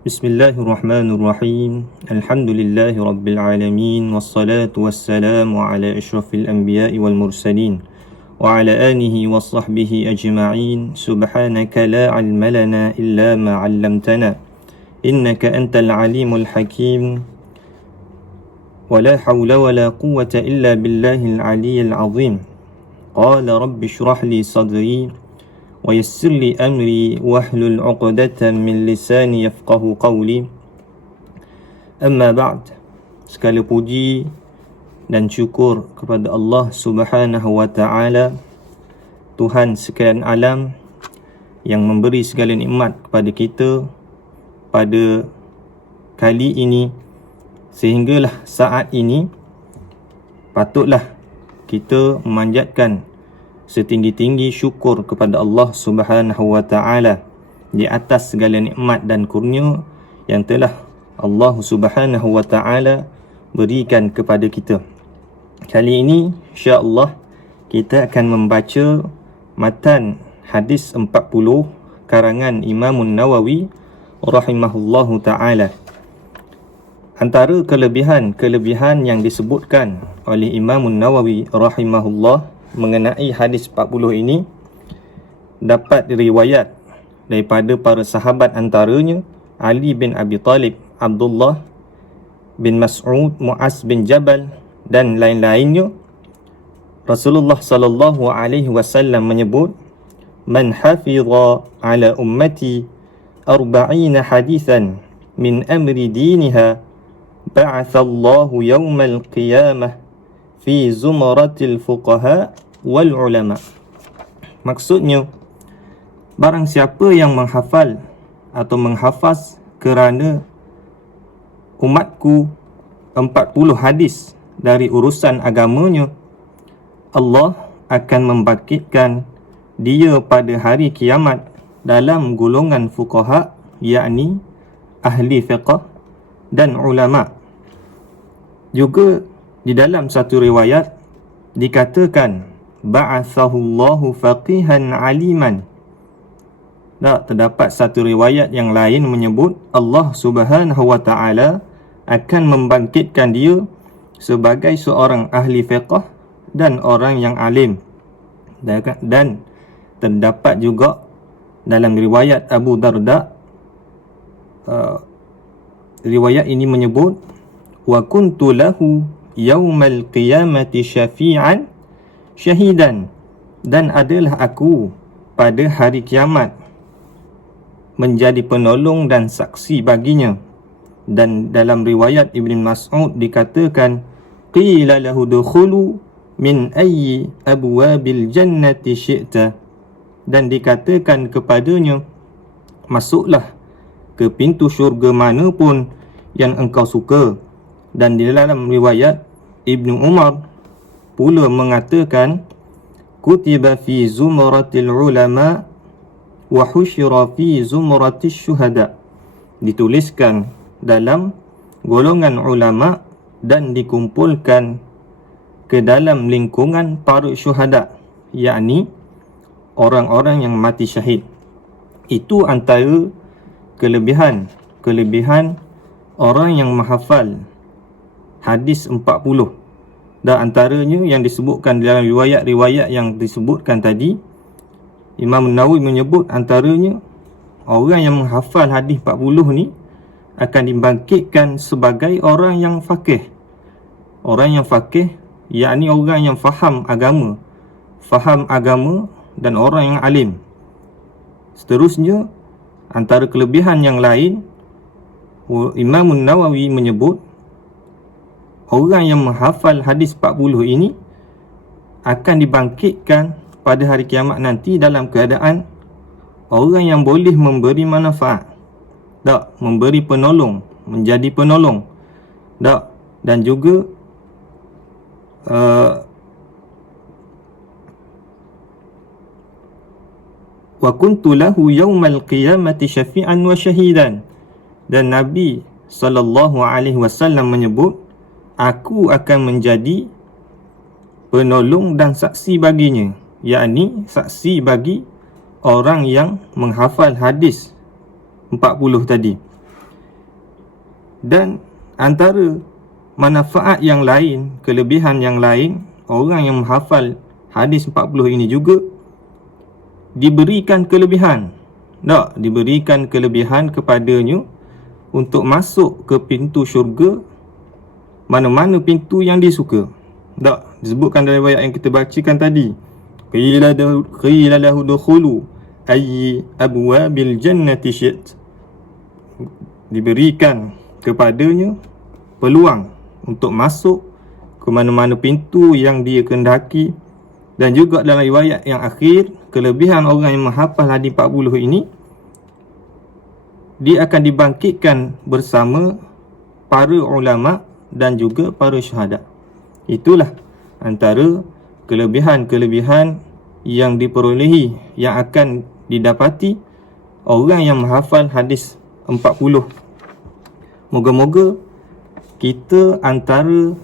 Bismillahirrahmanirrahim. Alhamdulillahi rabbil alamin, wassalatu wassalamu ala asyrafil anbiya'i wal mursalin wa ala alihi wa sahbihi ajma'in. Subhanaka la ilma lana illa ma 'allamtana innaka antal alimul hakim. Wa la hawla wa la quwwata illa billahil aliyyil azim. Qala rabbi shrah li sadri wa yassir li amri wahlul 'uqdatan min lisani yafqahu qawli. Amma ba'd. Segala puji dan syukur kepada Allah Subhanahu wa taala, Tuhan sekalian alam, yang memberi segala nikmat kepada kita pada kali ini, sehinggalah saat ini patutlah kita memanjatkan setinggi-tinggi syukur kepada Allah Subhanahu wa taala di atas segala nikmat dan kurnia yang telah Allah Subhanahu wa taala berikan kepada kita. Kali ini insya-Allah kita akan membaca matan hadis 40 karangan Imam Nawawi rahimahullahu taala. Antara kelebihan yang disebutkan oleh Imam Nawawi rahimahullah mengenai hadis 40 ini dapat diriwayat daripada para sahabat, antaranya Ali bin Abi Talib, Abdullah bin Mas'ud, Mu'az bin Jabal dan lain-lainnya. Rasulullah sallallahu alaihi wasallam menyebut, "Man hafidha ala ummati 40 hadithan min amri diniha ba'athallahu yawmal qiyamah fi zumaratil fuqaha wal ulama." Maksudnya, barang siapa yang menghafal atau menghafaz kerana umatku 40 hadis dari urusan agamanya, Allah akan membangkitkan dia pada hari kiamat dalam golongan fuqaha, yakni ahli fiqh dan ulama. Juga di dalam satu riwayat dikatakan ba'athahullahu faqihan aliman. Terdapat satu riwayat yang lain menyebut Allah Subhanahu wa taala akan membangkitkan dia sebagai seorang ahli fiqh dan orang yang alim. Dan terdapat juga dalam riwayat Abu Darda, riwayat ini menyebut wa kuntu lahu yaumal qiyamati syafi'an syahidan, dan adalah aku pada hari kiamat menjadi penolong dan saksi baginya. Dan dalam riwayat Ibn Mas'ud dikatakan qila lahu dukhulu min ayyi abwabil jannati syi'ta, dan dikatakan kepadanya, masuklah ke pintu syurga manapun yang engkau suka. Dan di dalam riwayat Ibnu Umar pula mengatakan kutiba fi zumratil ulama wa husyira fi zumratis syuhada, dituliskan dalam golongan ulama dan dikumpulkan ke dalam lingkungan para syuhada, yakni orang-orang yang mati syahid. Itu antara kelebihan orang yang menghafal hadis 40. Dan antaranya yang disebutkan dalam riwayat-riwayat yang disebutkan tadi, Imam Nawawi menyebut antaranya orang yang menghafal hadis 40 ni akan dibangkitkan sebagai orang yang faqih. Orang yang faqih yakni orang yang faham agama dan orang yang alim. Seterusnya, antara kelebihan yang lain, Imam Nawawi menyebut orang yang menghafal hadis 40 ini akan dibangkitkan pada hari kiamat nanti dalam keadaan orang yang boleh memberi manfaat, memberi penolong, menjadi penolong, dan juga wa kuntu lahu yaumal qiyamati syafi'an wa syahidan, dan Nabi sallallahu alaihi wasallam menyebut aku akan menjadi penolong dan saksi baginya, yakni saksi bagi orang yang menghafal hadis 40 tadi. Dan antara manfaat yang lain, kelebihan yang lain, orang yang menghafal hadis 40 ini juga diberikan kelebihan. Tak, diberikan kelebihan kepadanya untuk masuk ke pintu syurga, mana-mana pintu yang dia suka. Tak, disebutkan dalam riwayat yang kita bacakan tadi. Qila lahu dukhulu ayyi abwabil jannati syi't. Diberikan kepadanya peluang untuk masuk ke mana-mana pintu yang dia kehendaki. Dan juga dalam riwayat yang akhir, kelebihan orang yang menghafal hadis 40 ini, dia akan dibangkitkan bersama para ulama dan juga para syahadat. Itulah antara kelebihan-kelebihan yang diperolehi, yang akan didapati orang yang menghafal hadis 40. Moga-moga kita antara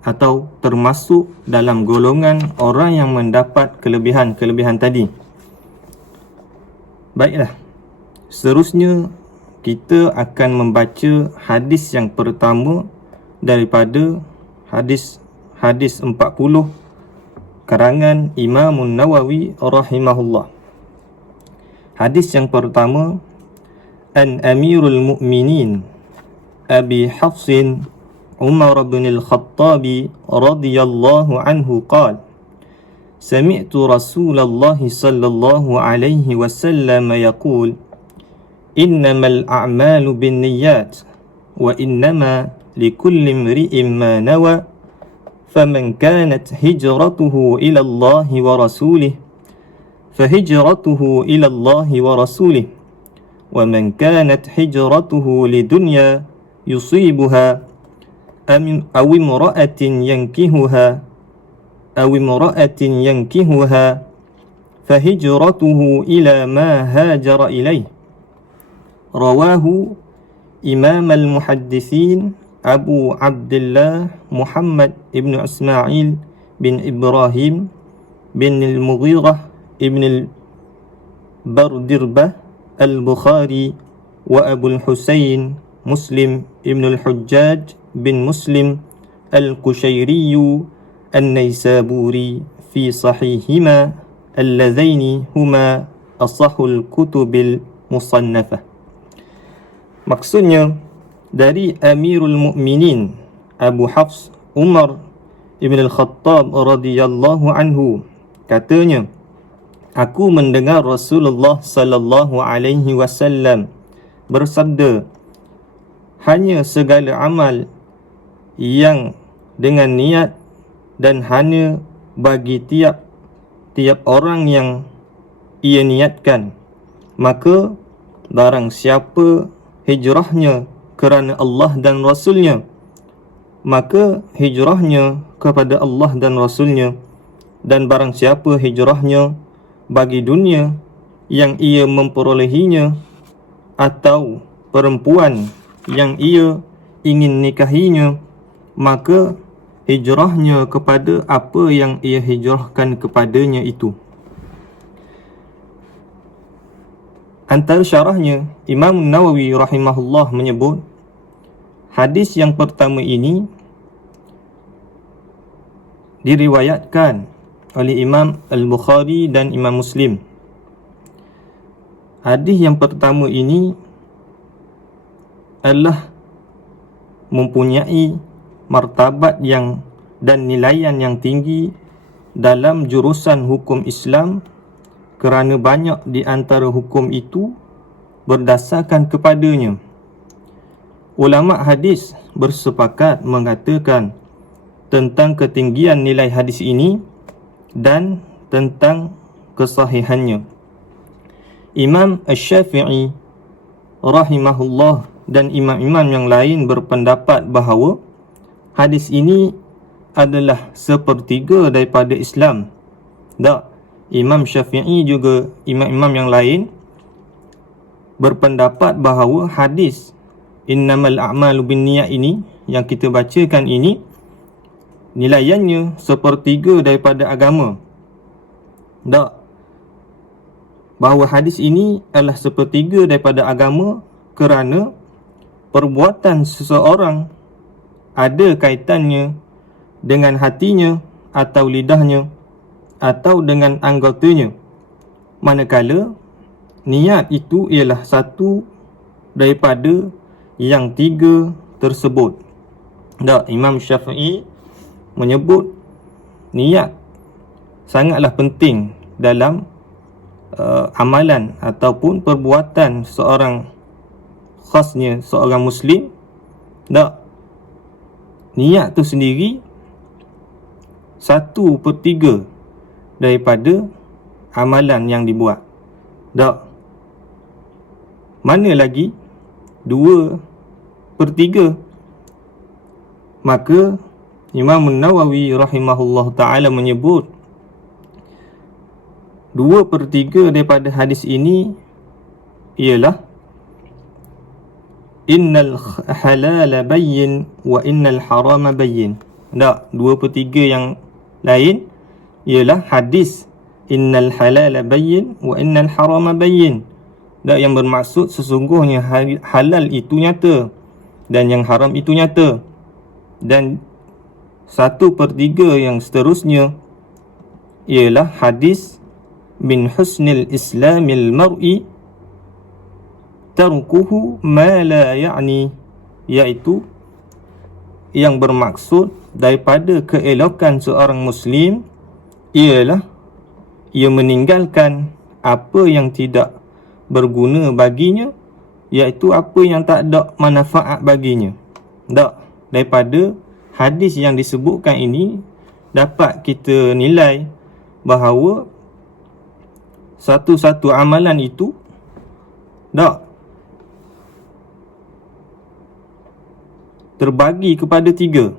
atau termasuk dalam golongan orang yang mendapat kelebihan-kelebihan tadi. Baiklah, seterusnya kita akan membaca hadis yang pertama daripada hadis 40 karangan Imam Nawawi rahimahullah. Hadis yang pertama, An Amirul Mu'minin Abi Hafsin Umar bin Al-Khattab radhiyallahu anhu qala Sami'tu Rasulullah sallallahu alaihi wasallam yaqul Innamal a'malu binniyat wa innama likulli imri'in ma nawa faman kanat hijratuhu ila Allah wa rasulih fahijratuhu ila Allah wa rasulih wa man kanat hijratuhu lidunya yusibuha aw imra'atin yankihuha fahijratuhu ila ma hajara ilaih. Rawahu Imam al-Muhaddithin Abu Abdullah Muhammad ibn Ismail bin Ibrahim bin al-Mughirah ibn al-Bardirbah al-Bukhari wa Abu al-Husayn Muslim ibn al-Hujjaj bin Muslim al-Qushayri al-Naysaburi fi sahihima alladhaini huma asahul kutubil musannafah. Maksudnya, dari Amirul Mukminin Abu Hafs Umar ibn Al-Khattab radhiyallahu anhu, katanya, aku mendengar Rasulullah sallallahu alaihi wasallam bersabda, hanya segala amal yang dengan niat dan hanya bagi tiap orang yang ia niatkan, maka barang siapa hijrahnya kerana Allah dan Rasulnya, maka hijrahnya kepada Allah dan Rasulnya. Dan barang siapa hijrahnya bagi dunia yang ia memperolehinya atau perempuan yang ia ingin nikahinya, maka hijrahnya kepada apa yang ia hijrahkan kepadanya itu. Antara syarahnya, Imam Nawawi rahimahullah menyebut, hadis yang pertama ini diriwayatkan oleh Imam Al-Bukhari dan Imam Muslim. Hadis yang pertama ini adalah mempunyai martabat yang dan nilaian yang tinggi dalam jurusan hukum Islam, kerana banyak di antara hukum itu berdasarkan kepadanya. Ulama hadis bersepakat mengatakan tentang ketinggian nilai hadis ini dan tentang kesahihannya. Imam Asy-Syafi'i rahimahullah dan imam-imam yang lain berpendapat bahawa hadis ini adalah sepertiga daripada Islam. Tak, Imam Syafi'i juga imam-imam yang lain berpendapat bahawa hadis innamal a'malu binniyat ini yang kita bacakan ini nilaiannya sepertiga daripada agama. Tak, bahawa hadis ini adalah sepertiga daripada agama kerana perbuatan seseorang ada kaitannya dengan hatinya atau lidahnya atau dengan anggotanya, manakala niat itu ialah satu daripada yang tiga tersebut. Imam Syafi'i menyebut niat sangatlah penting dalam amalan ataupun perbuatan seorang, khasnya seorang Muslim. Niat tu sendiri 1/3 daripada amalan yang dibuat. Mana lagi 2/3? Maka Imam Nawawi rahimahullah ta'ala menyebut 2/3 daripada hadis ini ialah innal halala bayyin wa innal harama bayyin. 2/3 yang lain ialah hadis innal halala bayyin wa innal harama bayyin. Yang bermaksud sesungguhnya halal itu nyata dan yang haram itu nyata. Dan 1/3 yang seterusnya ialah hadis min husnil islamil mar'i tarkuhu ma la ya'ni, iaitu yang bermaksud daripada keelokan seorang Muslim ialah ia meninggalkan apa yang tidak berguna baginya, iaitu apa yang tak ada manfaat baginya. Daripada hadis yang disebutkan ini dapat kita nilai bahawa satu-satu amalan itu terbagi kepada 3.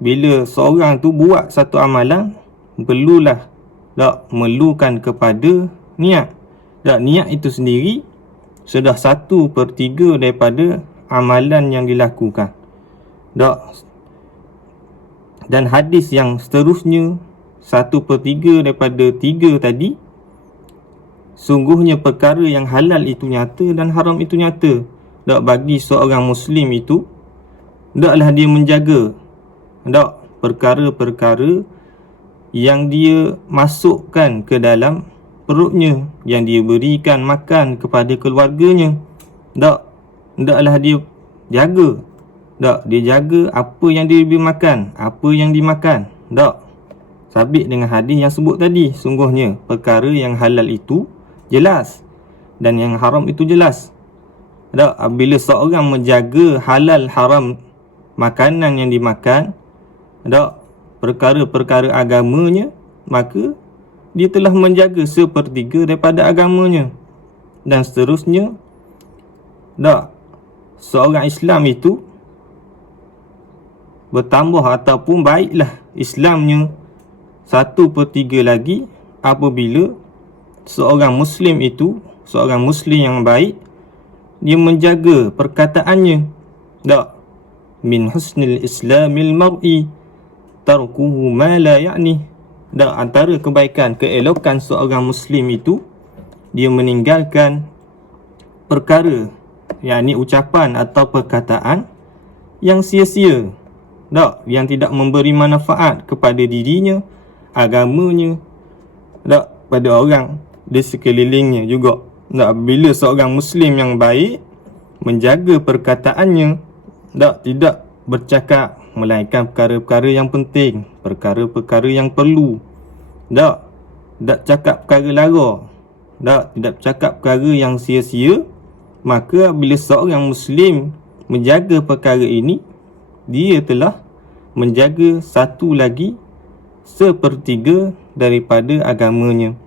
Bila seorang tu buat satu amalan, perlulah memerlukan kepada niat. Niat itu sendiri sudah 1/3 daripada amalan yang dilakukan. Dan hadis yang seterusnya 1/3 daripada 3 tadi, sungguhnya perkara yang halal itu nyata dan haram itu nyata. Bagi seorang Muslim itu, hendaklah dia menjaga perkara-perkara yang dia masukkan ke dalam perutnya, yang dia berikan makan kepada keluarganya. Hendaklah dia jaga. Dia jaga apa yang dia beri makan, apa yang dimakan. Sabit dengan hadis yang sebut tadi, sungguhnya perkara yang halal itu jelas dan yang haram itu jelas. Bila seorang menjaga halal haram makanan yang dimakan, perkara-perkara agamanya, maka dia telah menjaga 1/3 daripada agamanya. Dan seterusnya, seorang Islam itu bertambah ataupun baiklah Islamnya 1/3 lagi apabila seorang Muslim itu, seorang Muslim yang baik, dia menjaga perkataannya. Min husnil islamil mar'i tarkuhu ma la ya'ni. Antara kebaikan, keelokan seorang Muslim itu, dia meninggalkan perkara, yakni ucapan atau perkataan yang sia-sia, yang tidak memberi manfaat kepada dirinya, agamanya, pada orang di sekelilingnya juga. Bila seorang Muslim yang baik menjaga perkataannya, tidak bercakap melainkan perkara-perkara yang penting, perkara-perkara yang perlu, tidak cakap perkara lara, tidak cakap perkara yang sia-sia, maka bila seorang Muslim menjaga perkara ini, dia telah menjaga 1/3 daripada agamanya.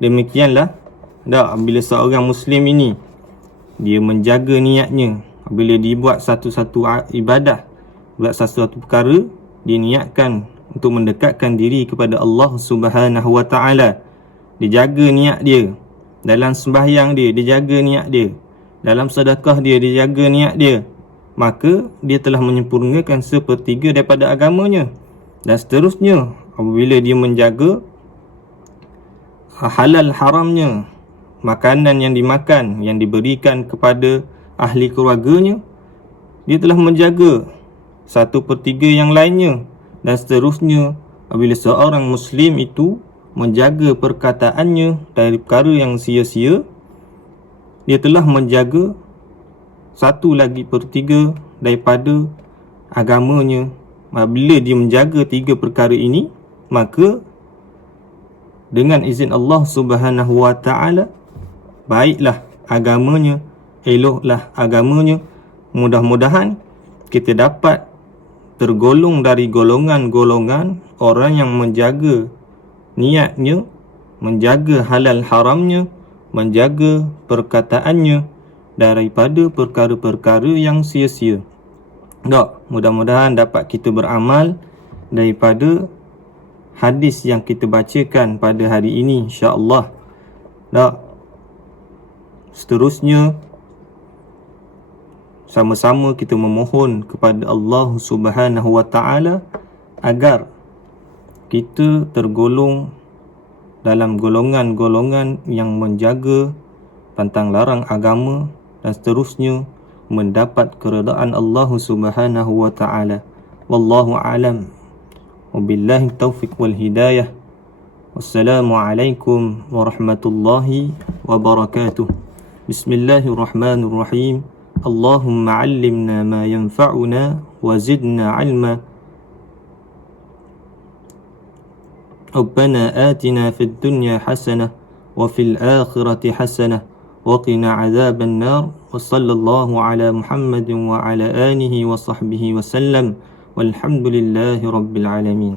Demikianlah bila seorang Muslim ini dia menjaga niatnya, bila dia buat satu-satu ibadah, buat satu-satu perkara, dia niatkan untuk mendekatkan diri kepada Allah Subhanahu Wa Taala. Dia jaga niat dia dalam sembahyang dia, dia jaga niat dia dalam sedekah dia, dia jaga niat dia, maka dia telah menyempurnakan 1/3 daripada agamanya. Dan seterusnya, apabila dia menjaga halal haramnya, makanan yang dimakan, yang diberikan kepada ahli keluarganya, dia telah menjaga 1/3 yang lainnya. Dan seterusnya, apabila seorang Muslim itu menjaga perkataannya dari perkara yang sia-sia, dia telah menjaga 1/3 daripada agamanya. Bila dia menjaga 3 perkara ini, maka dengan izin Allah Subhanahu wa ta'ala, baiklah agamanya, eloklah agamanya. Mudah-mudahan kita dapat tergolong dari golongan-golongan orang yang menjaga niatnya, menjaga halal haramnya, menjaga perkataannya daripada perkara-perkara yang sia-sia. Mudah-mudahan dapat kita beramal daripada hadis yang kita bacakan pada hari ini, insya-Allah. Seterusnya, sama-sama kita memohon kepada Allah Subhanahu wa ta'ala agar kita tergolong dalam golongan-golongan yang menjaga pantang larang agama dan seterusnya mendapat keredaan Allah Subhanahu wa ta'ala. Wallahu a'lam. Wabillahi taufiq wal hidayah. Wassalamualaikum warahmatullahi wabarakatuh. Bismillahirrahmanirrahim. Allahumma 'allimna ma yanfa'una wa zidna 'ilma. Rabbana atina fid dunya hasanah wa fil akhirati hasanah wa qina 'adzaban nar. Wa sallallahu ala Muhammadin wa ala alihi wa sahbihi wa sallam. Walhamdulillahi rabbil alamin.